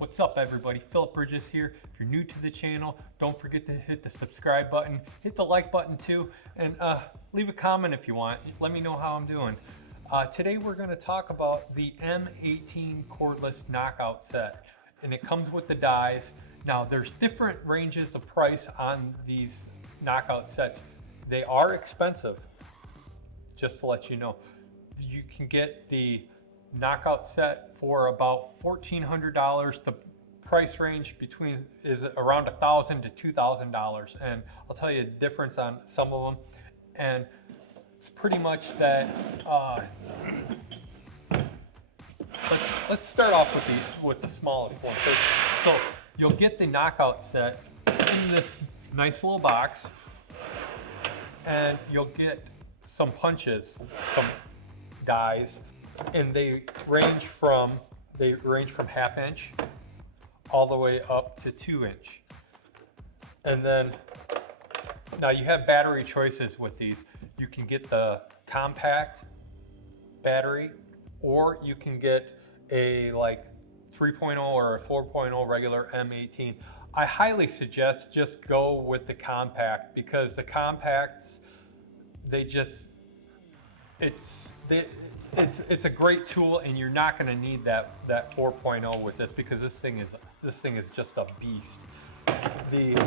What's up, everybody? Philip Bridges here. If you're new to the channel, don't forget to hit the subscribe button, hit the like button too, and leave a comment if you want. Let me know how I'm doing. Today we're going to talk about the M18 cordless knockout set, and it comes with the dies. Now there's different ranges of price on these knockout sets. They are expensive, just to let you know. You can get the knockout set for about $1,400. The price range is around $1,000 to $2,000, and I'll tell you the difference on some of them. And it's pretty much that. Let's start off with the smallest one. So you'll get the knockout set in this nice little box, and you'll get some punches, some dies. And they range from ½ inch all the way up to 2 inch. And then now you have battery choices with these. You can get the compact battery, or you can get a like 3.0 or a 4.0 regular M18. I highly suggest just go with the compact, because the compacts, it's a great tool, and you're not going to need that 4.0 with this, because this thing is just a beast.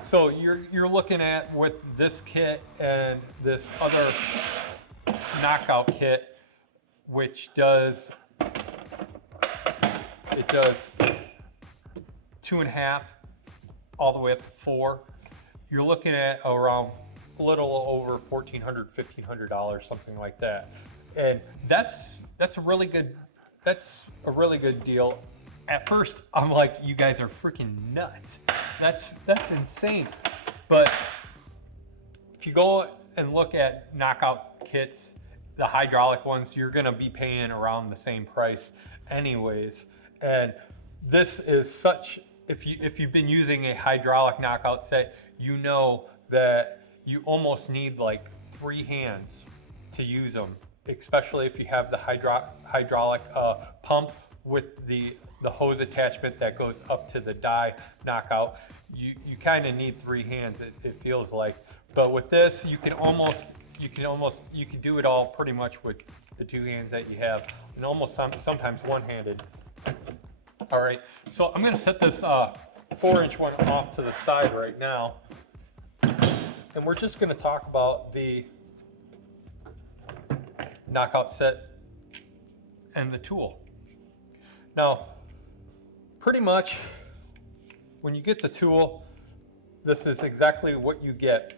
So you're looking at, with this kit and this other knockout kit, which does 2.5 all the way up to 4. You're looking at around a little over $1,400, $1,500, something like that. And that's a really good deal. At first, I'm like, you guys are freaking nuts. That's insane. But if you go and look at knockout kits, the hydraulic ones, you're gonna be paying around the same price anyways. And this is such, if you've been using a hydraulic knockout set, you know that you almost need like 3 hands to use them, especially if you have the hydraulic pump with the hose attachment that goes up to the die knockout. You kind of need 3 hands, it feels like. But with this, you can do it all pretty much with the 2 hands that you have, and almost sometimes one-handed. All right, so I'm gonna set this 4-inch one off to the side right now, and we're just gonna talk about the knockout set and the tool. Now, pretty much when you get the tool, this is exactly what you get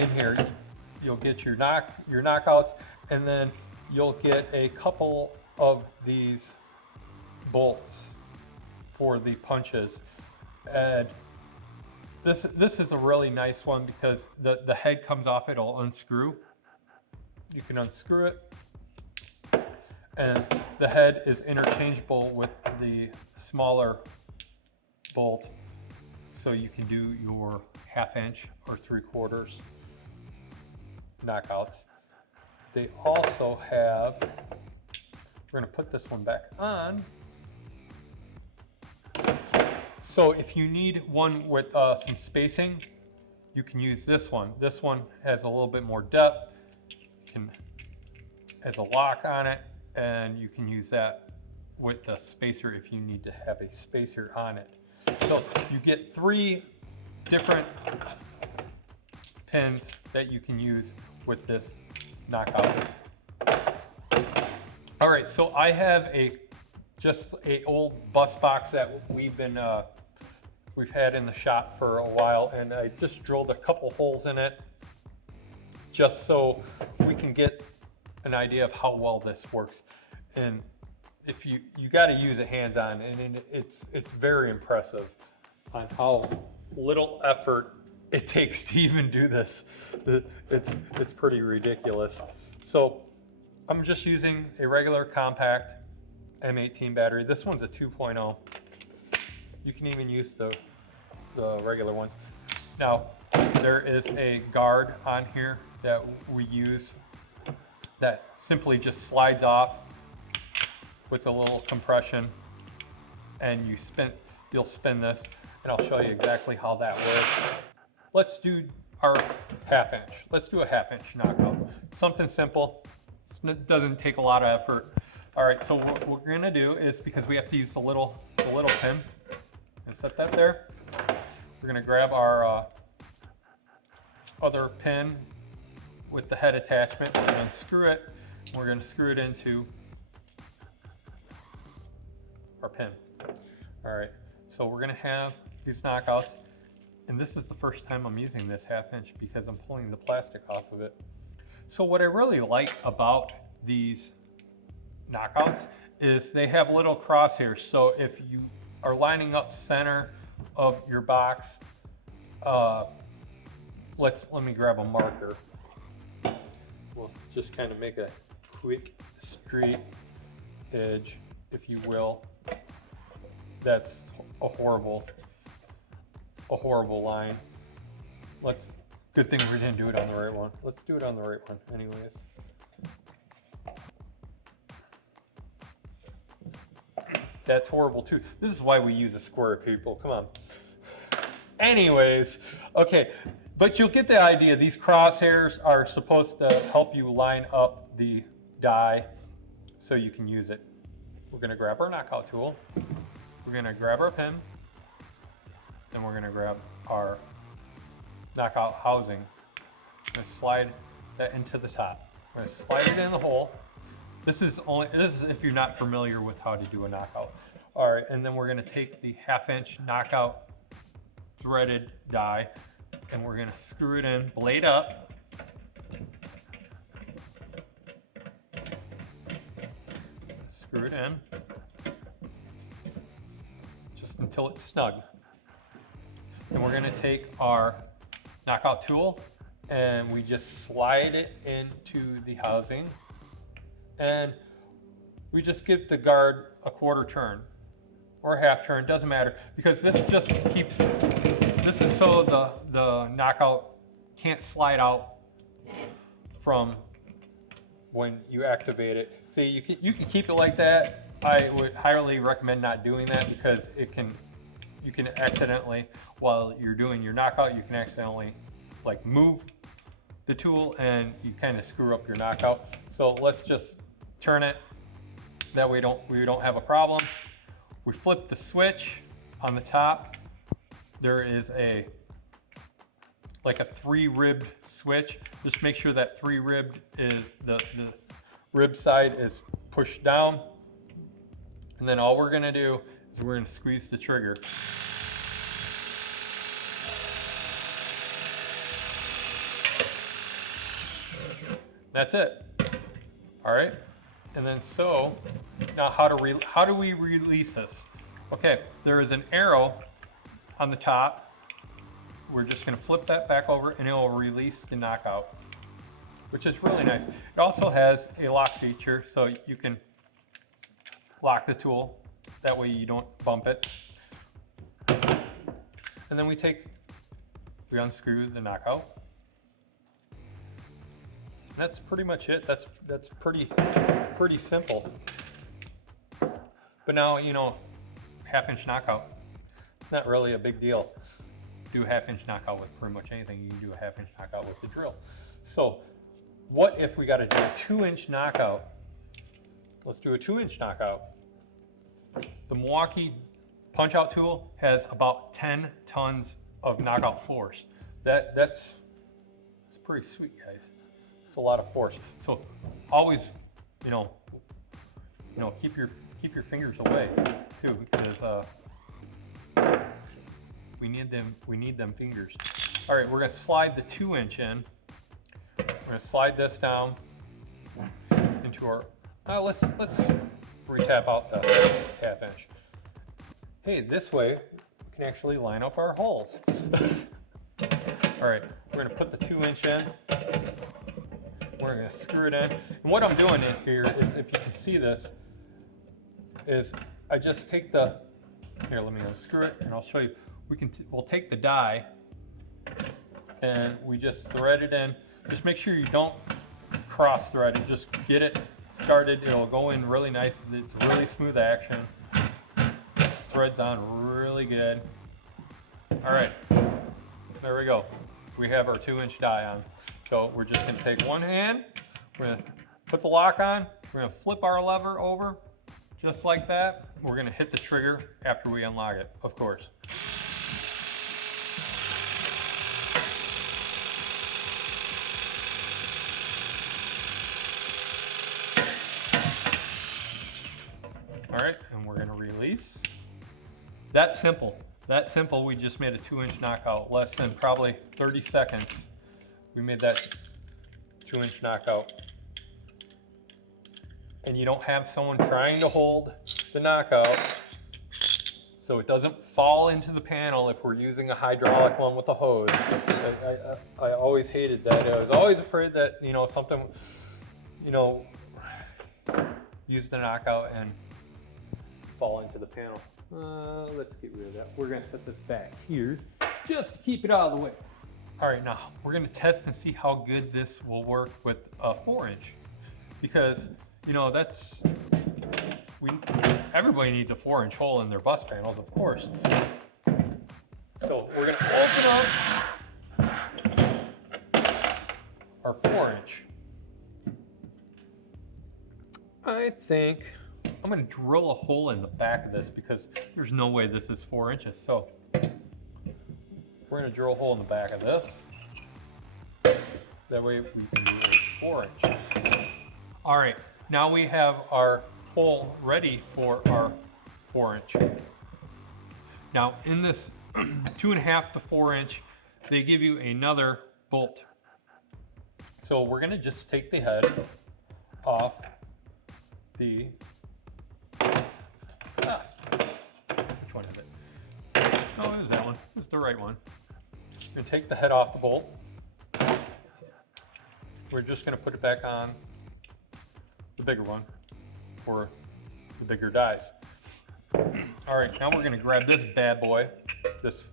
in here. You'll get your knockouts, and then you'll get a couple of these bolts for the punches. And this is a really nice one, because the head comes off, it'll unscrew. You can unscrew it, and the head is interchangeable with the smaller bolt, so you can do your ½ inch or 3/4 knockouts. They also have, we're going to put this one back on. So if you need one with some spacing, you can use this one. This one has a little bit more depth, has a lock on it, and you can use that with the spacer if you need to have a spacer on it. So you get 3 different pins that you can use with this knockout. All right, so I have just a old bus box that we've had in the shop for a while, and I just drilled a couple holes in it just so we can get an idea of how well this works. And if you got to use it hands-on, and it's very impressive on how little effort it takes to even do this. It's pretty ridiculous. So I'm just using a regular compact M18 battery. This one's a 2.0. You can even use the regular ones. Now, there is a guard on here that we use that simply just slides off with a little compression, and you'll spin this, and I'll show you exactly how that works. Let's do our 1/2 inch. Let's do a 1/2 inch knockout. Something simple. It doesn't take a lot of effort. All right, so what we're gonna do is, because we have to use the little pin, and set that there. We're gonna grab our other pin with the head attachment. We're gonna unscrew it. We're gonna screw it into our pin. All right, so we're gonna have these knockouts, and this is the first time I'm using this 1/2 inch because I'm pulling the plastic off of it. So what I really like about these knockouts is they have little crosshairs. So if you are lining up center of your box, let me grab a marker. We'll just kind of make a quick straight edge, if you will. That's a horrible line. Good thing we didn't do it on the right one. Let's do it on the right one anyways. That's horrible too. This is why we use a square, people. Come on. Anyways, okay, but you'll get the idea. These crosshairs are supposed to help you line up the die so you can use it. We're gonna grab our knockout tool. We're gonna grab our pin. Then we're gonna grab our knockout housing. I'm gonna slide that into the top. We're gonna slide it in the hole. This is if you're not familiar with how to do a knockout. All right, and then we're gonna take the 1/2 inch knockout threaded die, and we're gonna screw it in, blade up. Screw it in, just until it's snug. And we're gonna take our knockout tool, and we just slide it into the housing. And we just give the guard a 1/4 turn or 1/2 turn, doesn't matter, because this is so the knockout can't slide out from when you activate it. See, you can keep it like that. I would highly recommend not doing that, because you can accidentally, while you're doing your knockout, you can accidentally like move the tool and you kind of screw up your knockout. So let's just turn it. That way we don't have a problem. We flip the switch on the top. There is like a 3-ribbed switch. Just make sure that 3-ribbed is the rib side is pushed down. And then all we're gonna do is we're gonna squeeze the trigger. That's it. All right. And then now how do we release this? Okay, there is an arrow on the top. We're just gonna flip that back over and it will release the knockout, which is really nice. It also has a lock feature, so you can lock the tool. That way you don't bump it. And then we unscrew the knockout. That's pretty much it. That's pretty simple. But now, 1/2 inch knockout, it's not really a big deal. Do a 1/2 inch knockout with pretty much anything. You can do a 1/2 inch knockout with the drill. So what if we got to do a 2-inch knockout? Let's do a 2-inch knockout. The Milwaukee punch out tool has about 10 tons of knockout force. That's pretty sweet, guys. It's a lot of force. So always, keep your fingers away too, because we need them fingers. All right, we're gonna slide the 2-inch in. We're gonna slide this down into our. Let's re-tap out the 1/2 inch. Hey, this way we can actually line up our holes. All right, we're gonna put the 2-inch in. We're gonna screw it in. And what I'm doing in here is, if you can see this, is I just take here, let me unscrew it and I'll show you. We'll take the die and we just thread it in. Just make sure you don't cross thread it, just get it started. It'll go in really nice. It's really smooth action. Thread threads on really good. All right, there we go. We have our 2-inch die on. So we're just gonna take one hand, we're gonna put the lock on, we're gonna flip our lever over, just like that. We're gonna hit the trigger after we unlock it, of course. All right, and we're gonna release. That's simple. That simple. We just made a 2-inch knockout, less than probably 30 seconds. We made that 2-inch knockout. And you don't have someone trying to hold the knockout so it doesn't fall into the panel if we're using a hydraulic one with a hose. I always hated that. I was always afraid that, you know, something, you know, use the knockout and fall into the panel. Let's get rid of that. We're gonna set this back here just to keep it out of the way. All right, now we're gonna test and see how good this will work with a 4-inch, because you know everybody needs a 4-inch hole in their bus panels, of course. So we're gonna open up our 4-inch. I think I'm gonna drill a hole in the back of this because there's no way this is 4 inches. So we're gonna drill a hole in the back of this. That way we can do a 4-inch. All right, now we have our hole ready for our 4-inch. Now in this 2.5 to 4-inch, they give you another bolt. So we're gonna just take the head off the, which one is it? Oh, it was that one. It's the right one. We're gonna take the head off the bolt. We're just gonna put it back on the bigger one for the bigger dies. All right, now we're gonna grab this bad boy, this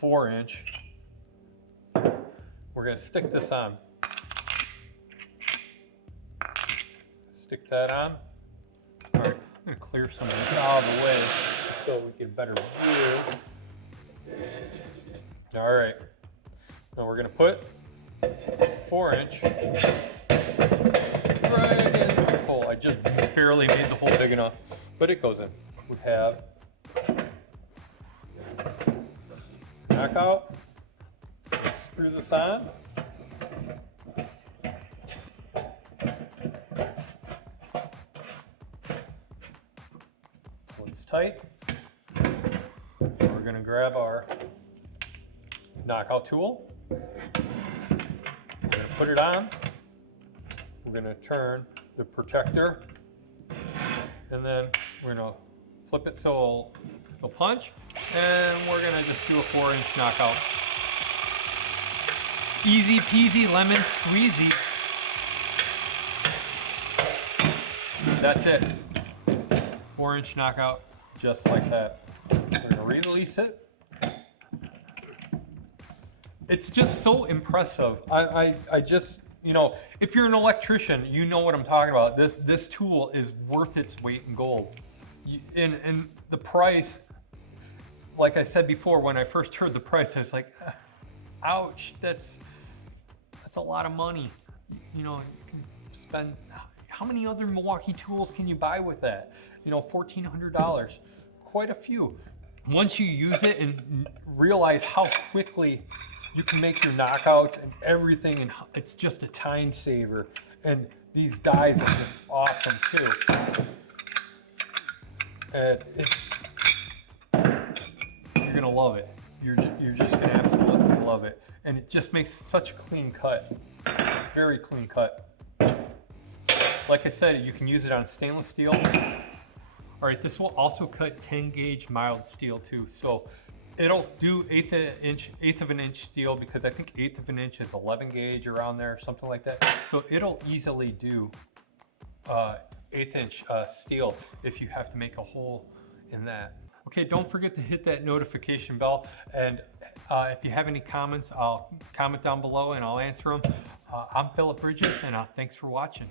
4-inch. We're gonna stick this on. Stick that on. All right, I'm gonna clear some of this out of the way so we get a better view. All right, now we're gonna put 4-inch right in the hole. I just barely made the hole big enough, but it goes in. We have knockout, screw this on. It's tight. We're gonna grab our knockout tool. We're gonna put it on. We're gonna turn the protector, and then we're gonna flip it so it'll punch, and we're gonna just do a 4-inch knockout. Easy peasy lemon squeezy. That's it. 4-inch knockout, just like that. We're gonna release it. It's just so impressive. I just, you know, if you're an electrician, you know what I'm talking about. This tool is worth its weight in gold. And the price, like I said before, when I first heard the price, I was like, ouch, that's a lot of money. You know, you can spend, how many other Milwaukee tools can you buy with that? You know, $1,400, quite a few. Once you use it and realize how quickly you can make your knockouts and everything, and it's just a time saver. And these dies are just awesome too. And you're gonna love it. You're just gonna absolutely love it. And it just makes such a clean cut, very clean cut. Like I said, you can use it on stainless steel. All right, this will also cut 10 gauge mild steel too. So it'll do eighth of an inch steel, because I think 1/8 of an inch is 11 gauge around there, something like that. So it'll easily do 1/8 inch steel if you have to make a hole in that. Okay, don't forget to hit that notification bell. And if you have any comments, I'll comment down below and I'll answer them. I'm Philip Bridges, and thanks for watching.